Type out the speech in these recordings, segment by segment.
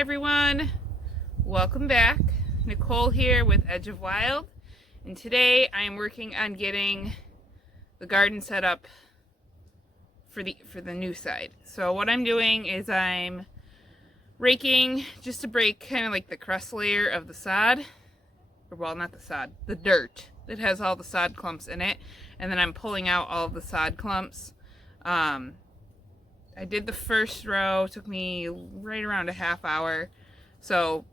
everyone, welcome back. Nicole here with Edge of Wild, and today I am working on getting the garden set up for the new side. So what I'm doing is I'm raking just to break kind of like the crust layer of the sod, or well, not the sod, the dirt that has all the sod clumps in it, and then I'm pulling out all of the sod clumps. I did the first row, took me right around a half hour, so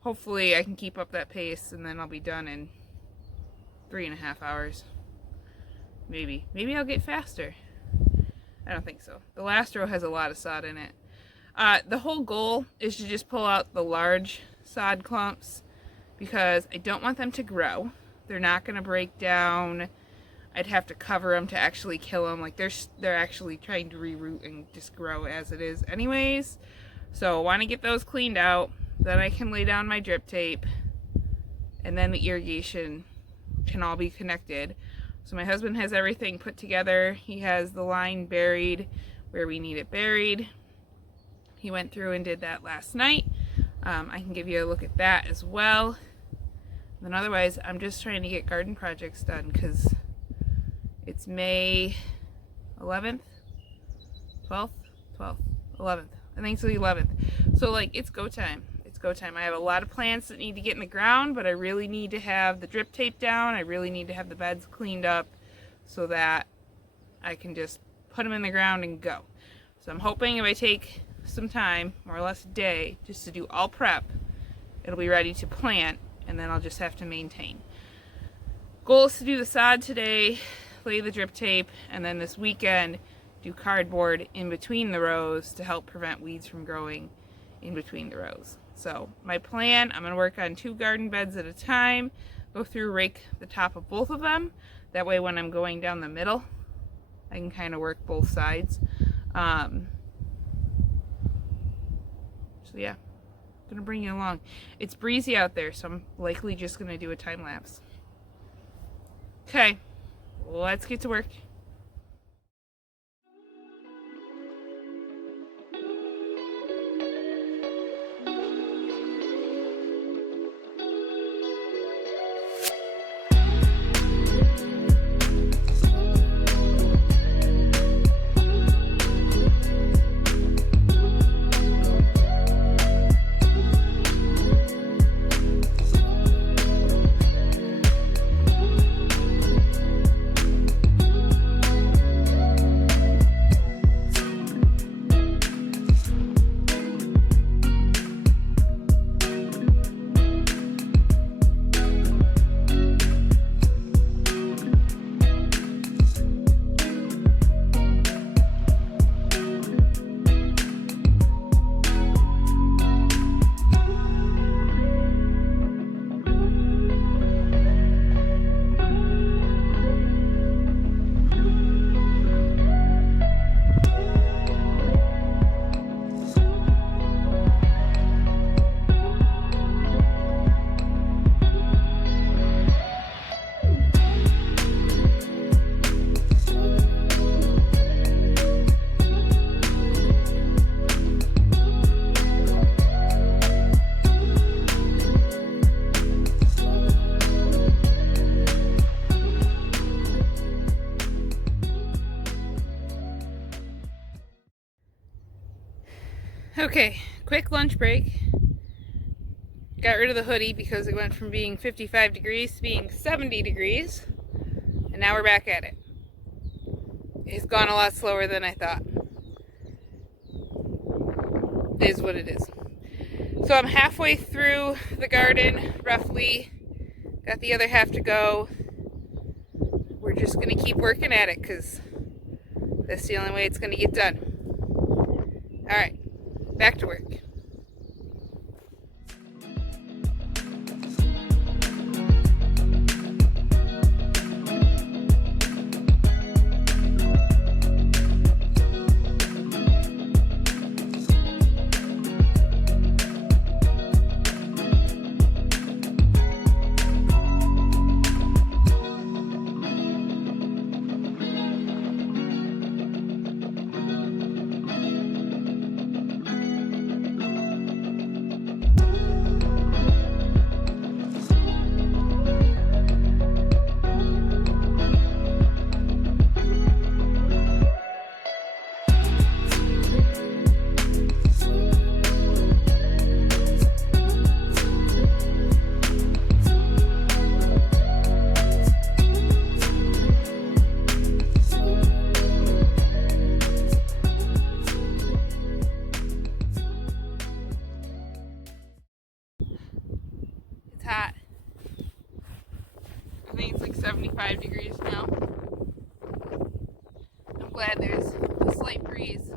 hopefully I can keep up that pace and then I'll be done in 3.5 hours. Maybe I'll get faster. I don't think so. The last row has a lot of sod in it. The whole goal is to just pull out the large sod clumps because I don't want them to grow. They're not going to break down. I'd have to cover them to actually kill them. Like they're actually trying to reroot and just grow as it is anyways. So I want to get those cleaned out. Then I can lay down my drip tape, and then the irrigation can all be connected. So my husband has everything put together. He has the line buried where we need it buried. He went through and did that last night. I can give you a look at that as well. And then otherwise, I'm just trying to get garden projects done because it's May 11th, 12th, 11th. I think it's the 11th. So like, it's go time. It's go time. I have a lot of plants that need to get in the ground, but I really need to have the drip tape down. I really need to have the beds cleaned up so that I can just put them in the ground and go. So I'm hoping if I take some time, more or less a day, just to do all prep, it'll be ready to plant, and then I'll just have to maintain. Goal is to do the sod today, lay the drip tape, and then this weekend do cardboard in between the rows to help prevent weeds from growing in between the rows. So my plan, I'm going to work on 2 garden beds at a time, go through, rake the top of both of them. That way when I'm going down the middle, I can kind of work both sides. So yeah, I'm going to bring you along. It's breezy out there, so I'm likely just going to do a time lapse. Okay. Let's get to work. Okay, quick lunch break. Got rid of the hoodie because it went from being 55 degrees to being 70 degrees. And now we're back at it. It's gone a lot slower than I thought. It is what it is. So I'm halfway through the garden, roughly. Got the other half to go. We're just going to keep working at it because that's the only way it's going to get done. Alright, back to work. hot. I think it's like 75 degrees now. I'm glad there's a slight breeze.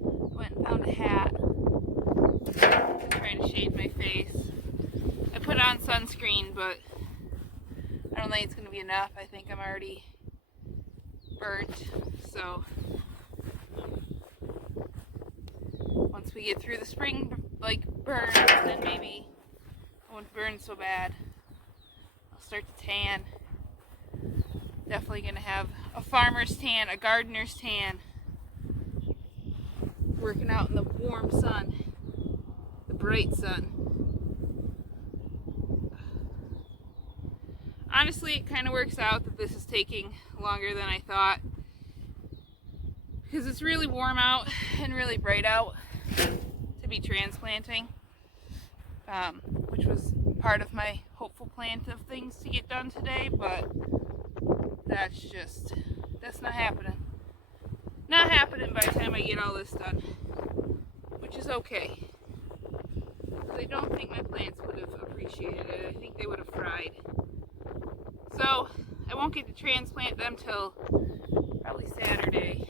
Went and found a hat. I'm trying to shade my face. I put on sunscreen, but I don't think it's going to be enough. I think I'm already burnt. So once we get through the spring like burns, then maybe I won't burn so bad. I'll start to tan. Definitely gonna have a farmer's tan, a gardener's tan. Working out in the warm sun, the bright sun. Honestly, it kind of works out that this is taking longer than I thought, because it's really warm out and really bright out to be transplanting, which was part of my hopeful plan of things to get done today, but that's not happening. Not happening by the time I get all this done, which is okay. I don't think my plants would have appreciated it. I think they would have fried. So I won't get to transplant them till probably Saturday.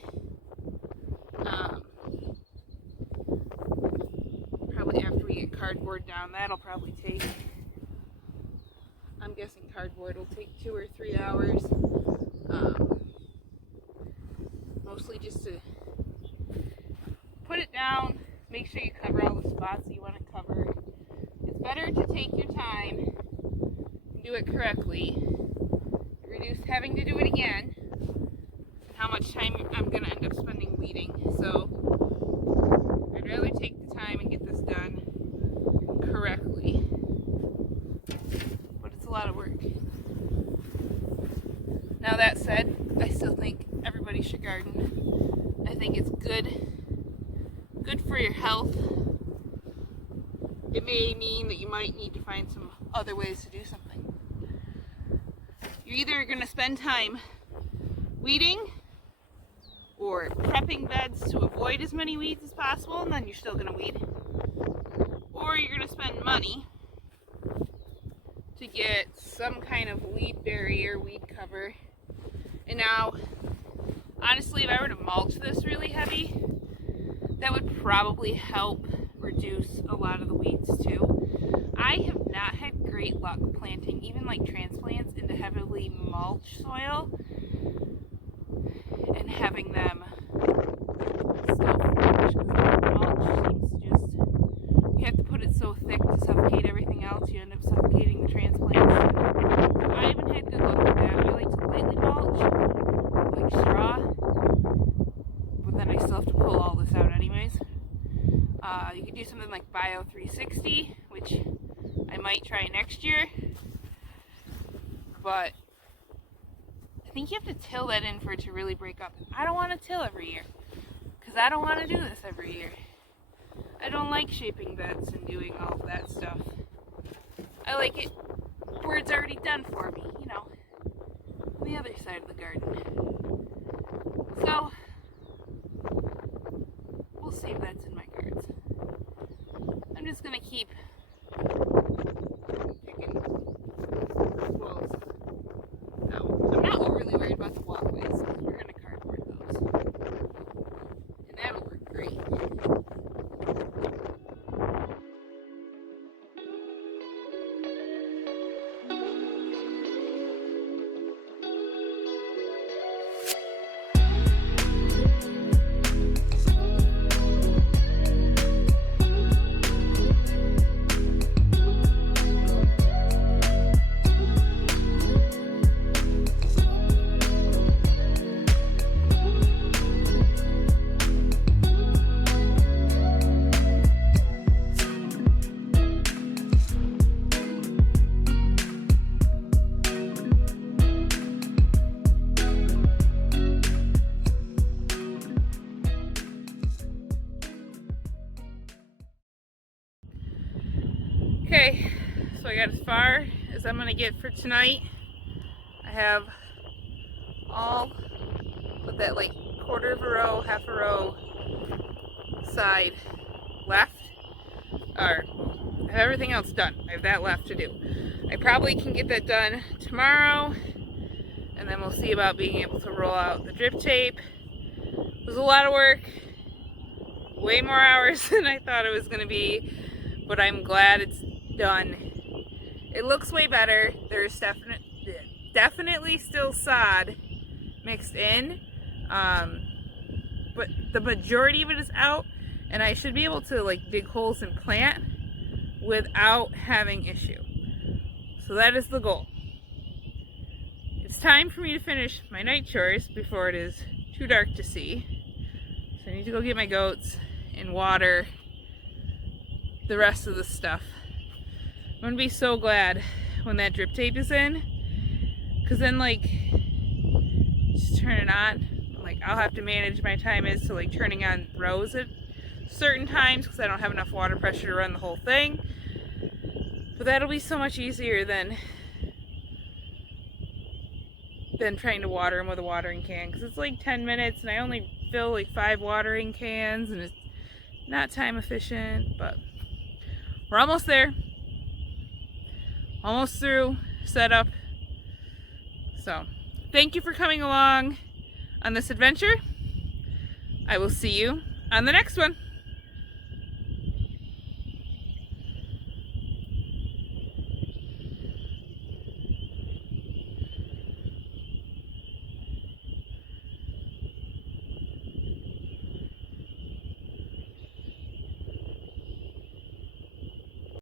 Probably after we get cardboard down. That'll probably take, I'm guessing cardboard will take 2 or 3 hours. Mostly just to put it down, make sure you cover all the spots that you want to cover. It's better to take your time and do it correctly. Reduce having to do it again, and how much time I'm going to end up spending weeding. So I'd rather take the time and get this done correctly. But it's a lot of work. Now that said, I still think everybody should garden. I think it's good for your health. It may mean that you might need to find some other ways to do something. You're either going to spend time weeding or prepping beds to avoid as many weeds as possible, and then you're still going to weed. Or you're going to spend money to get some kind of weed barrier, weed cover. And now, honestly, if I were to mulch this really heavy, that would probably help reduce a lot of the weeds too. I have not had great luck planting even like transplants into heavily mulched soil and having them still flourish, because the mulch seems to just, you have to put it so thick to suffocate everything else, you end up suffocating the transplants. So I haven't had good luck with that. I like to lightly mulch, like straw, but then I still have to pull all this out anyways. You could do something like Bio 360, which I might try next year, but I think you have to till that in for it to really break up. I don't want to till every year, because I don't want to do this every year. I don't like shaping beds and doing all of that stuff. I like it where it's already done for me, you know, on the other side of the garden. So, we'll see if that's in my cards. I'm just going to keep picking walls. No, I'm not overly worried about the walkways. We're going to cardboard those. And that'll work great. Okay, so I got as far as I'm gonna get for tonight. I have all but that like quarter of a row, half a row side left. Or I have everything else done. I have that left to do. I probably can get that done tomorrow, and then we'll see about being able to roll out the drip tape. It was a lot of work, way more hours than I thought it was going to be, but I'm glad it's done. It looks way better. There's definitely still sod mixed in, but the majority of it is out, and I should be able to like dig holes and plant without having issue. So that is the goal. It's time for me to finish my night chores before it is too dark to see. So I need to go get my goats and water the rest of the stuff. I'm gonna be so glad when that drip tape is in, because then like just turn it on. Like I'll have to manage my time as to like turning on rows at certain times because I don't have enough water pressure to run the whole thing. But that'll be so much easier than trying to water them with a watering can, because it's like 10 minutes and I only fill like 5 watering cans and it's not time efficient. But we're almost there. Almost through setup. So thank you for coming along on this adventure. I will see you on the next one.